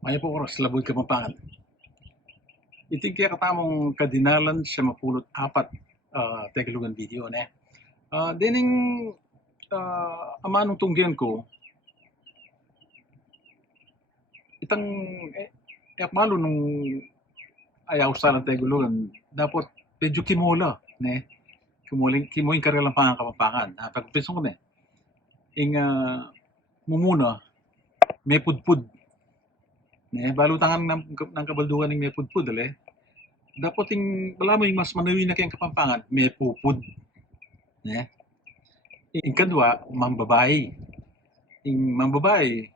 Maya po oras laboy Kapampangan. Iting kaya katamong kadinalan siya mapulot apat Tagalogan video ne. Dining amanong tunggian ko itang malo nung ayaw sa lang Tagalogan dapat medyo kimola ne. Kimoing karalang pangang Kapampangan. Pagpiso ko ne. Ing mumuna may pudpud ne balutangan ng kabaldugan ng may pudpud ale dapat ting wala mo yung mas manuwi na kayong Kapampangan may pupud ne ing kadwa mambabae ing mambabae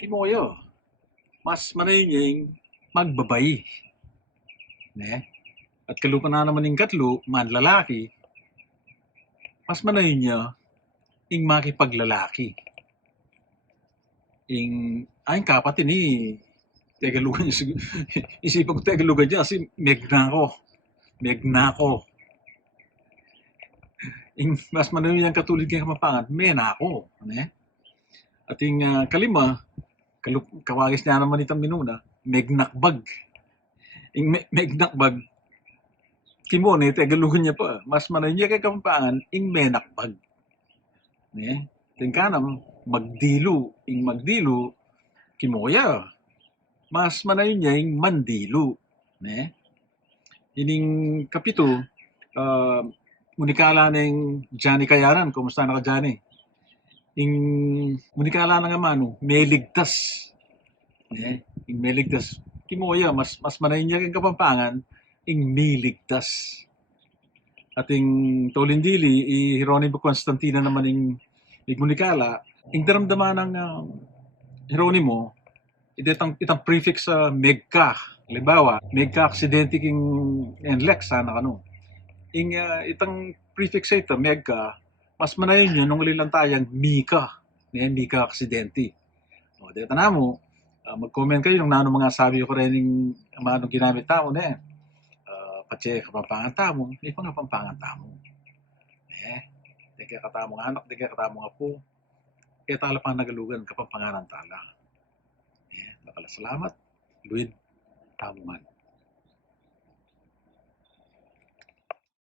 kimoyo mas manuwi niya yung magbabayi ne at kalupa na naman yung katlo man lalaki mas manuwi niya ing makipaglalaki ing ayong kapatid ni Tagalugan niya isipan ko Tagalugan niya kasi megna ko ing mas manuwi ang katulid kay Kapampangan mena ako ne ating kalima kawagis niya naman itang minuna megnakbag ing megnakbag kimo ne Tagalugan niya pa mas manuwi niya kay Kapampangan ing menakbag ne tingkanam magdilo ing magdilo kimoya mas manuwi niya ing mandilo ne ining kapito munikala ng Johnny Kayaran kumusta na ka Johnny ing munikala na nga mano may ligtas ne ing may ligtas kimoya mas manuwi niya kay Kapampangan ing miligtas ating tolindili i Hieronimo Constantina naman ing igmunikala ing daramdaman ng Hieronimo itang prefix sa megka halimbawa megka aksidente king enlex sana kano ing itang prefix sa ito megka mas manayon yun nung lilantayan mika ne mika aksidente o dito na mo mag-comment kayo nung nano mga sabi ko rin yung anong ginamit tamo ne patse Kapampangan tamo may Kapampangan tamo di kaya katamong anak di kaya katamong apo kaya tala pang nagalugan Kapampanganan tala nakala salamat Luid tamungan